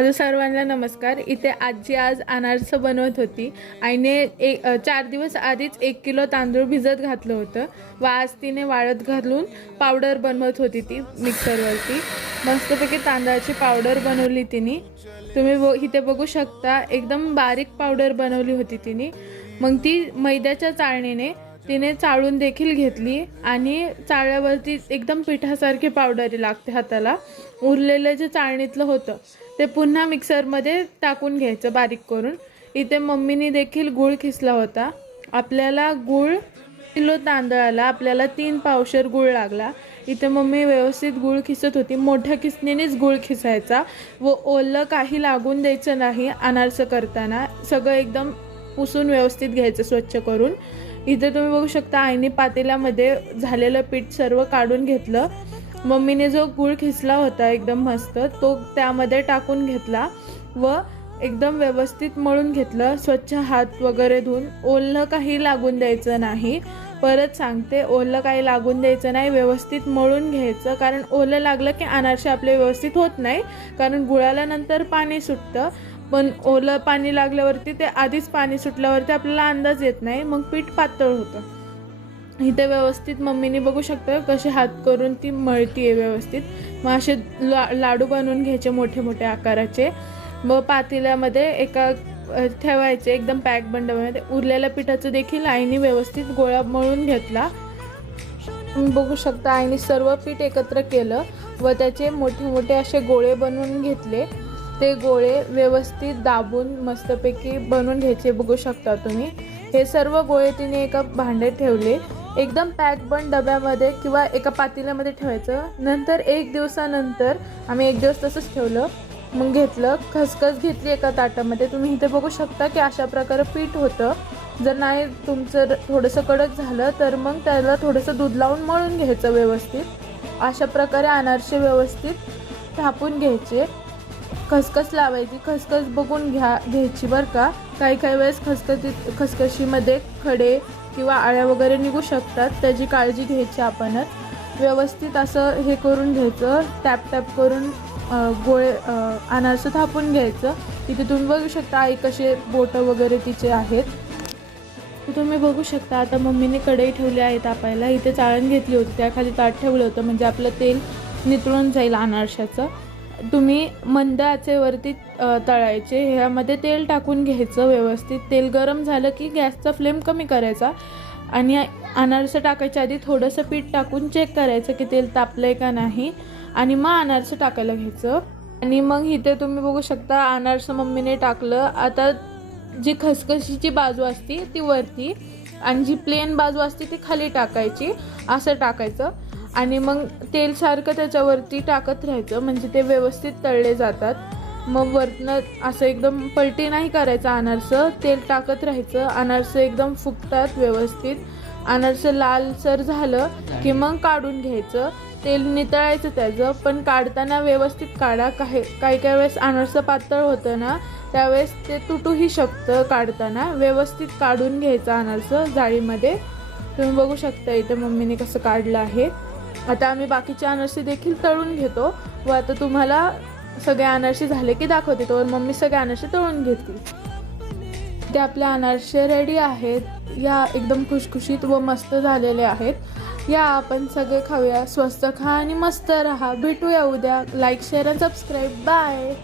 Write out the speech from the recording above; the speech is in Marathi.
माझं सर्वांना नमस्कार. इथे आजी आज अनारसं बनवत होती. आईने एक चार दिवस आधीच एक किलो तांदूळ भिजत घातलं होतं. व आज तिने वाळत घालून पावडर बनवत होती ती मिक्सरवरती. मस्तपैकी तांदळाची पावडर बनवली तिने. तुम्ही ब इथे बघू शकता एकदम बारीक पावडर बनवली होती तिने. मग ती मैद्याच्या चाळणीने तिने चाळून देखील घेतली आणि चाळल्यावरती एकदम पिठासारखी पावडरी लागते हाताला. उरलेलं जे चाळणीतलं होतं ते पुन्हा मिक्सरमध्ये टाकून घ्यायचं बारीक करून. इथे मम्मीने देखील गूळ खिसला होता. आपल्याला गूळ किलो तांदळाला आपल्याला तीन पावशर गूळ लागला. इथे मम्मी व्यवस्थित गूळ खिसत होती. मोठ्या किसणीनेच गूळ खिसायचा व ओलं काही लागून द्यायचं नाही अनारसं करताना. सगळं एकदम पुसून व्यवस्थित घ्यायचं स्वच्छ करून. इथे तुम्ही बघू शकता आईने पातेल्यामध्ये झालेलं पीठ सर्व काढून घेतलं. मम्मीने जो गूळ खिचला होता एकदम मस्त तो त्यामध्ये टाकून घेतला व एकदम व्यवस्थित मळून घेतलं. स्वच्छ हात वगैरे धुवून. ओलं काही लागून द्यायचं नाही. परत सांगते ओलं काही लागून द्यायचं नाही. व्यवस्थित मळून घ्यायचं. कारण ओलं लागलं की अनारसे आपले व्यवस्थित होत नाही. कारण गुळाला नंतर पाणी सुटतं. पण ओलं पाणी लागल्यावरती ते आधीच पाणी सुटल्यावरती आपल्याला अंदाज येत नाही. मग पीठ पातळ होतं. इथे व्यवस्थित मम्मीने बघू शकता कसे हात करून ती मळती आहे व्यवस्थित. मग असे ला लाडू बनवून घ्यायचे मोठे मोठे आकाराचे. मग पातेल्यामध्ये एका ठेवायचे एकदम पॅक बंडमध्ये. उरलेल्या पिठाचं देखील आईने व्यवस्थित गोळा मळून घेतला. बघू शकता आईने सर्व पीठ एकत्र केलं व त्याचे मोठे मोठे असे गोळे बनवून घेतले. ते गोळे व्यवस्थित दाबून मस्तपैकी बनवून घ्यायचे बघू शकता तुम्ही. हे सर्व गोळे तिने एका भांड्यात ठेवले. एकदम पॅक बंद डब्यामध्ये किंवा एका पातेल्यामध्ये ठेवायचं. नंतर एक दिवसानंतर आम्ही एक दिवस तसंच ठेवलं. मग घेतलं. खसखस घेतली एका ताटामध्ये. तुम्ही इथे बघू शकता की अशा प्रकारे पीठ होतं. जर नाही तुमचं थोडंसं कडक झालं तर मग त्याला थोडंसं दूध लावून मळून घ्यायचं व्यवस्थित. अशा प्रकारे अनारसे व्यवस्थित थापून घ्यायचे. खसखस लावायची खसखस बघून घ्या घ्यायची बरं का. काही काही वेळेस खसखसी खसखशीमध्ये खडे किंवा आळ्या वगैरे निघू शकतात त्याची काळजी घ्यायची आपणच. व्यवस्थित असं हे करून घ्यायचं टॅप टॅप करून गोळे अनारसं थापून घ्यायचं. तिथे तुम्ही बघू शकता आई कसे बोटं वगैरे तिचे आहेत. तुम्ही बघू शकता आता मम्मीने कढई ठेवली आहे तापायला. इथे चाळण घेतली होती त्याखाली ताट ठेवलं होतं म्हणजे आपलं तेल नितळून जाईल अनारशाचं. तुम्ही मंद आचेवरती तळायचे ह्यामध्ये तेल टाकून घ्यायचं व्यवस्थित. तेल गरम झालं की गॅसचा फ्लेम कमी करायचा आणि अनारसं टाकायच्या आधी थोडंसं पीठ टाकून चेक करायचं की तेल तापलं आहे का नाही आणि मग अनारसं टाकायला घ्यायचं. आणि मग इथे तुम्ही बघू शकता अनारसं मम्मीने टाकलं. आता जी खसखशीची बाजू असते ती वरती आणि जी प्लेन बाजू असते ती खाली टाकायची असं टाकायचं. आणि मग तेल सारखं त्याच्यावरती टाकत राहायचं म्हणजे ते व्यवस्थित तळले जातात. मग वरनं असं एकदम पलटी नाही करायचं अनारसं तेल टाकत राहायचं. अनारसं एकदम फुगतात व्यवस्थित. अनारसं लालसर झालं की मग काढून घ्यायचं. तेल नितळायचं त्याचं पण काढताना व्यवस्थित काढा. काही काही काही वेळेस अनारसं पातळ होतं ना त्यावेळेस ते तुटूही शकतं काढताना. व्यवस्थित काढून घ्यायचं अनारसं जाळीमध्ये. तुम्ही बघू शकता इथे मम्मीने कसं काढलं आहे. आता आम्ही बाकीचे अनारसे देखील तळून घेतो व आता तुम्हाला सगळे अनारसे झाले की दाखवते तर मम्मी सगळे अनारसे तळून घेतील. ते आपले अनारसे रेडी आहेत या एकदम खुशखुशीत व मस्त झालेले आहेत. या आपण सगळे खाऊया स्वस्त खा आणि मस्त राहा. भेटूया उद्या. लाईक शेअर आणि सबस्क्राईब बाय